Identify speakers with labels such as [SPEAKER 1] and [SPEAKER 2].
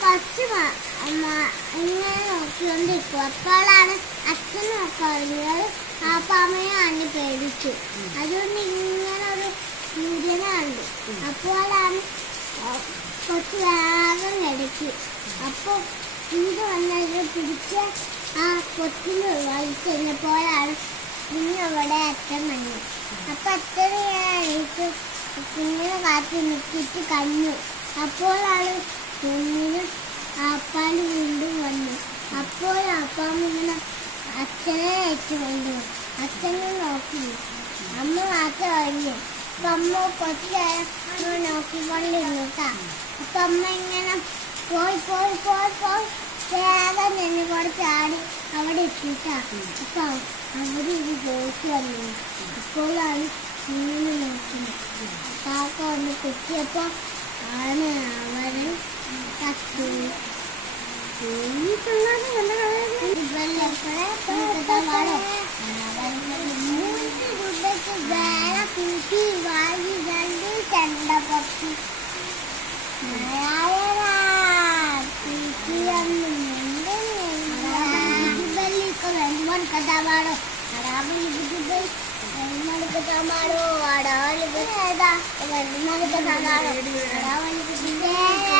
[SPEAKER 1] കുറച്ച് അമ്മ ഇങ്ങനെ നോക്കിക്കൊണ്ടിരിക്കും അപ്പോഴാണ് അച്ഛൻ നോക്കാറുള്ളത് ആ പാമയെ അണ്ണി പേടിച്ചു അതുകൊണ്ട് ഇങ്ങനെ ഒരു സൂര്യനാണ് അപ്പോഴാണ് കുറച്ച് വേഗം കിടക്കി. അപ്പോൾ ഇത് വന്നത് പിടിച്ച് ആ കൊത്തിന് വലിച്ചെന്നപ്പോഴാണ് പിന്നെ അവിടെ അച്ഛൻ വന്നു അപ്പൊ അച്ഛനെ ഞാൻ എണീറ്റ് കുഞ്ഞിനെ കാത്തി നിൽക്കിയിട്ട് കഞ്ഞു. അപ്പോഴാണ് കുഞ്ഞിന് ആപ്പാൽ വീണ്ടും വന്നു. അപ്പോൾ അപ്പം ഇങ്ങനെ അച്ഛനെ അയച്ചു കൊണ്ടു അച്ഛനെ നോക്കി. അമ്മ മാത്രം അറിഞ്ഞു അപ്പൊ അമ്മ കുറച്ച് നേരം അമ്മ നോക്കിക്കൊണ്ടിരുന്നു കേട്ടാ അപ്പൊ അമ്മ ഇങ്ങനെ പോയി പോയി പോയി പോയി. വേഗം നിന്ന് കൂടെ ചാടി അവിടെ എത്തിട്ടാ അപ്പൊ അവിടെ ഇത് ജോലി വന്നു. അപ്പോഴാണ് ഇങ്ങനെ നോക്കുന്നത്. ആ വന്ന് കുത്തിയപ്പോ ആണ് അവർ കത്തു വേള കൂട്ടി വായി രണ്ട് ചെണ്ട പത്തി കഥാപാടോ അതാവുമ്പോൾ అడాబలి కథమాడో అడాలి కదా మనకు కథమాడో అడాబలి కథమాడో అడాబలి